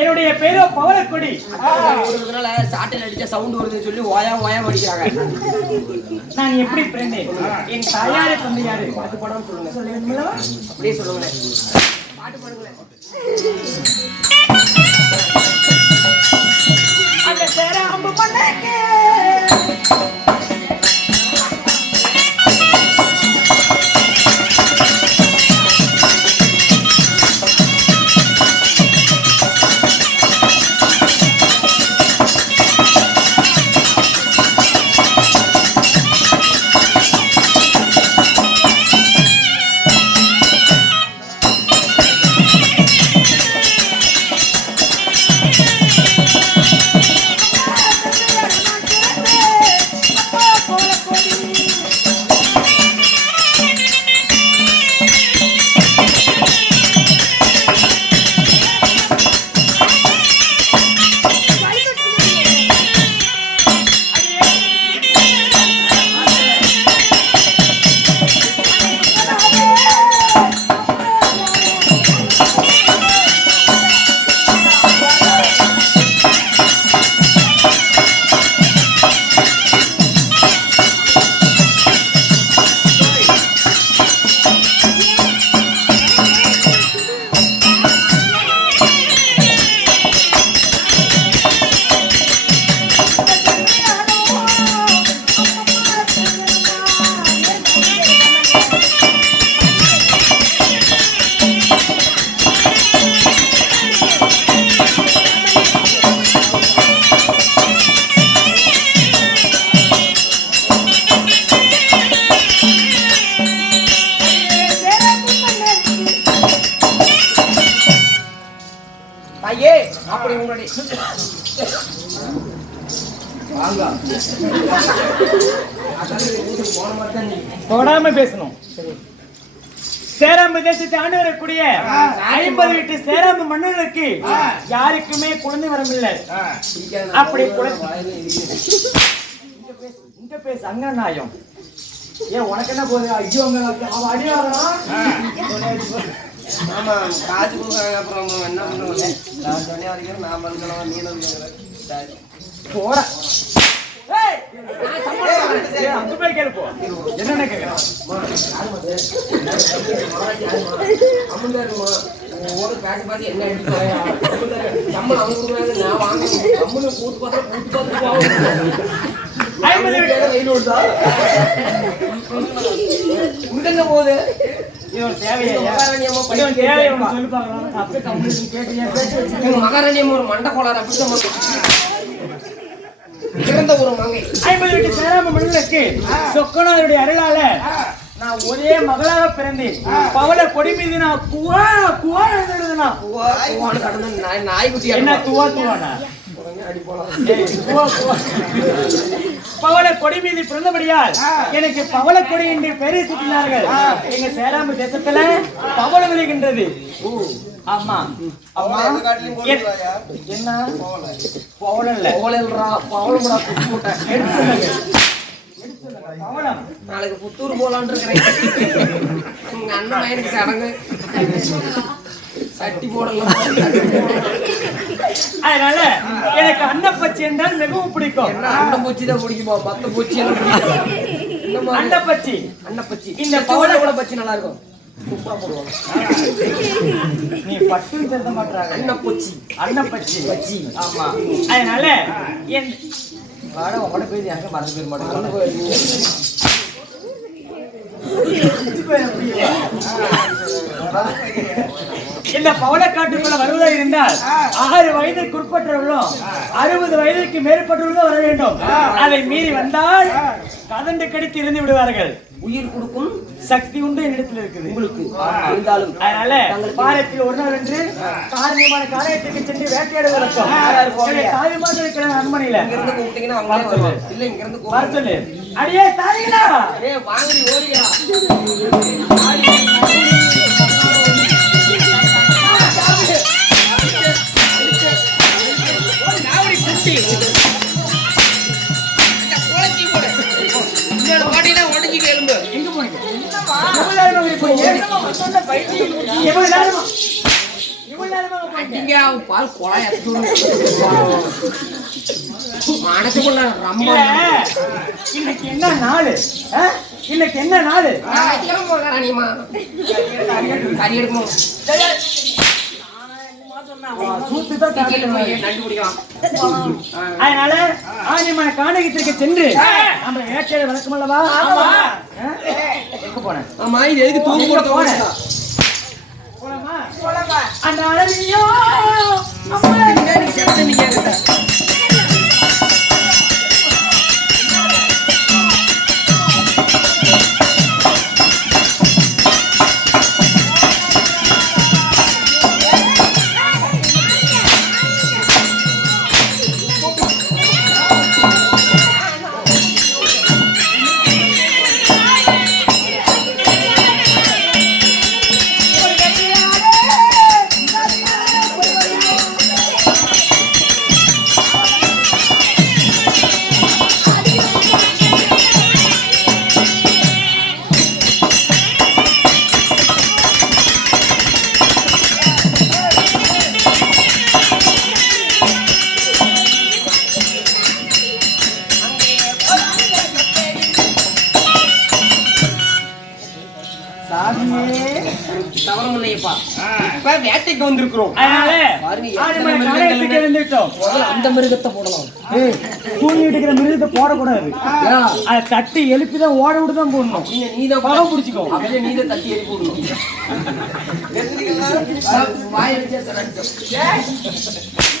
என்னுடைய பேரோ பவளக்கொடி. சாட்டில் அடிச்ச சவுண்ட் வருதுன்னு சொல்லி ஓயா ஓயா அடிக்கிறாங்க. நான் எப்படி பிறந்தேன், என் தாயாரை தந்தை யாரு, பாட்டு பாடாம சொல்லுங்க. சொல்லுங்களா? அப்படியே சொல்லுங்களேன், பாட்டு பாடுங்களேன். அந்த சேராம்பு பண்ணக்கு அப்படி உங்களுடைய போடாம பேசணும். சேராம்பு தேசத்தை ஆண்டு வரக்கூடிய 50 வீட்டு சேராம்பு மன்னர்களுக்கு யாருக்குமே குழந்தை வரவில்லை. அப்படி இங்க பேசு அங்க நாயம். ஏன் உனக்கு என்ன போகுது? ஐயோ அவ அடி வரணும். ஆமா, காசு கொடுக்குறாங்க. அப்புறம் என்ன பண்ணுவாங்க? நான் சொன்ன வரைக்கும் நான் பண்ணலாம். நீ போற அங்க போய் கேள்ப்போ என்னென்ன கேட்கறேன். ஒரு பேக் பார்த்து என்ன சம்பளம் அவங்க கொடுக்குறாங்க, நான் வாங்கணும். சம்பளம் கூட்டு பார்த்தா உண்டங்க போகுது. மகாராணியம் ஒரு மண்ட கோளாறு அப்படி இறந்த ஒரு மங்கை 50 வீட்டு சேராம்பு மன்னனுக்கு சொக்கனாருடைய அருளால நான் ஒரே மகளாக பிறந்தேன். பவள கொடி மீது நான் குவா குவா எழுதுனா நாய்க்குட்டி என்ன துவா துவானா பவள கொடி மீது பிறந்தபடியால் எனக்கு பவள கொடி என்று பெயரை சூட்டினார்கள். எங்க சேராம்பு தேசத்துல பவளம் விளைகின்றது. ஆமா அம்மா என்ன பவளம் இல்ல பவளம் நாளைக்கு புத்தூர் போலான் இருக்கிறேன். உங்க அண்ணன் எனக்கு சடங்கு சட்டி போடலாம். அதனால எனக்கு அன்னப்பச்சி என்றால் மிகவும் பிடிக்கும். என்ன அன்னப்பூச்சி தான் பிடிக்குமா? மத்த பூச்சி எல்லாம் பிடிக்கும். அன்னப்பச்சி அன்னப்பச்சி இந்த பவள கூட பச்சி நல்லா இருக்கும். நீ பட்டு தெரிந்த மாட்டாங்க. அன்னப்பூச்சி அன்னப்பச்சி பச்சி. ஆமா, அதனால என் வாட உங்களோட பேர் எங்க மறந்து பேர் மாட்டேன். இந்த பவளக்காட்டுக்குள்ள வருவதாக இருந்தால் 6 வயதுக்கு உட்பட்டவர்களும் 60 வயதுக்கு மேற்பட்டவர்களும் வர வேண்டும். அதை மீறி வந்தால் கதண்டு கடித்து இருந்து விடுவார்கள். உயிர் கொடுக்கும் சக்தி உண்டு என்னிடத்தில் இருக்குது உங்களுக்கு. இருந்தாலும் அதனால வாரத்தில் ஒரு நாள் என்று காரணமான காரியத்துக்கு சென்று வேட்டையாட வழக்கம். தாயுமாக இருக்கிற அரண்மனையில இங்க இருந்து கூப்பிட்டீங்கன்னா அவங்க இல்ல இங்க இருந்து வர சொல்லு. அடியே தாயிலா வாங்கடி ஓடியா அடிங்க பால் குழாய் மனசுக்குள்ள ரொம்ப இன்னைக்கு என்ன நாள்? இன்னைக்கு என்ன நாள்? நீமா கறி எடுக்கணும் அதனால ஆனியமான காணகத்திற்கு சென்று நம்ம வேட்டையை வழக்கம் அல்லவா? எங்க போனேன்? ஆமா இது எதுக்கு தூக்கி போட போனேன்? அந்த அழகியோ வேட்டைக்கு வந்திருக்கிறோம். அந்த மிருகத்தை போடலாம். தூங்கிட்டு இருக்கிற மிருகத்தை போடக்கூடாது. அதை தட்டி எழுப்பிதான் ஓட விட்டுதான் போடணும். நீதான் பகம் பிடிச்சிக்கோ. அப்படியே நீதான் தட்டி எழுப்பி போடணும்.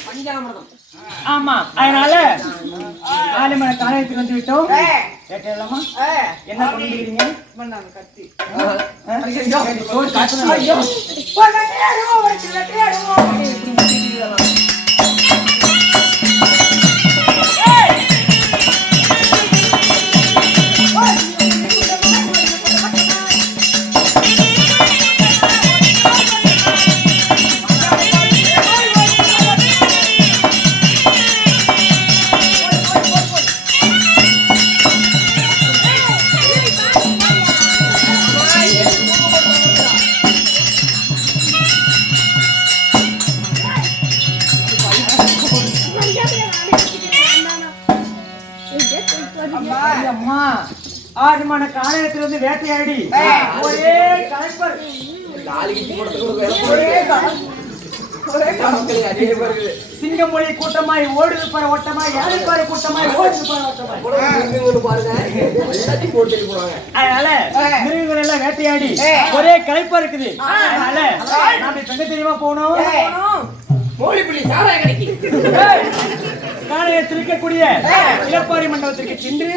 பஞ்சாமிரதம். ஆமா, அதனால ஆலிமலை காலத்துக்கு வந்து விட்டோம். கேட்டலாமா? என்ன பண்ணிக்கிறீங்க? கத்தி ஆடுமான காலத்தில் வந்து வேட்டையாடி ஒரே கலைப்பர் சிங்கமொழி கூட்டமாய் ஓடுது பாரு ஓட்டமாய் யாருப்பாரு கூட்டமாய் ஓடுது பாரு ஓட்டமாய். அதனால மிருகங்கள் எல்லாம் வேட்டையாடி ஒரே கலைப்பா இருக்குது. அதனால நாம இப்ப எங்க தெரியுமா போனோம்? காலையத்தில் இருக்கக்கூடிய இளப்பாரி மண்டபத்திற்கு சென்று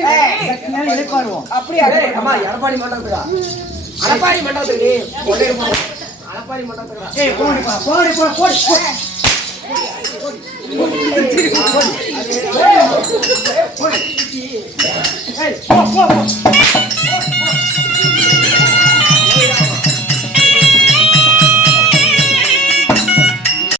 இளைப்பாருவோம். அப்படியா? எடப்பாடி மண்டபத்துக்கா? அடப்பாடி மண்டபத்துக்கு அடப்பாடி மண்டபத்துக்கா? போடி